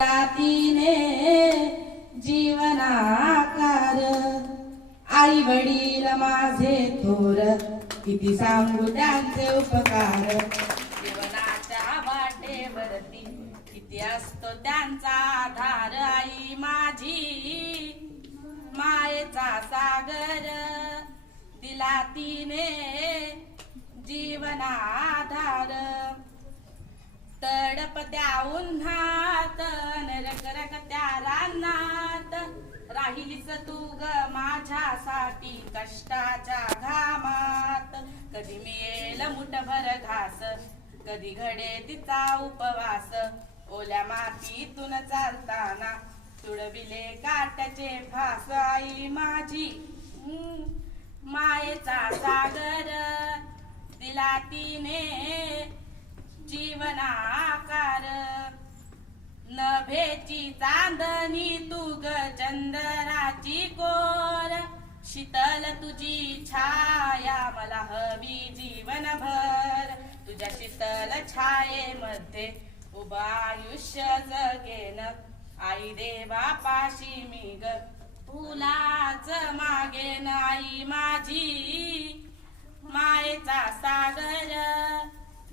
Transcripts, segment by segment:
जातीने जीवनाकार आई वडील माझे थोर किती सांगू त्यांचे उपकार जीवनाच्या वाटेवरती किती असतो त्यांचा आधार आई माझी मायेचा सागर दिला तिने जीवनाधार तडपत्या उन्हात नरकरकत्या रानात राहिलीस तू ग माझ्यासाठी कष्टाच्या घामात कधी मिळेल मुठभर घास कधी घडे तिचा उपवास ओल्या मातीतून चालताना तुडविले काट्याचे फास आई माझी मायेचा सागर दिला तिने जीवनाकार नभेची चांदणी तू ग चंद्राची कोर शीतल तुझी छाया मला हवी जीवनभर तुझ्या शीतल छायेमध्ये उभं आयुष्य जगेन आई देवा पाशी मी ग फुलाच मागेन आई माझी मायेचा सागर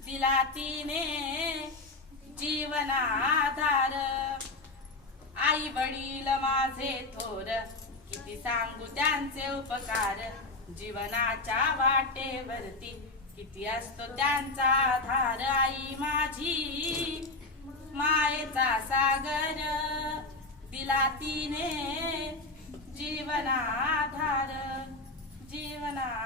दिला तिने जीवनाधार आई वडील माझे थोर किती सांगू त्यांचे उपकार जीवनाच्या वाटेवरती किती असतो त्यांचा आधार आई माझी मायेचा सागर दिला तिने जीवनाधार जीवना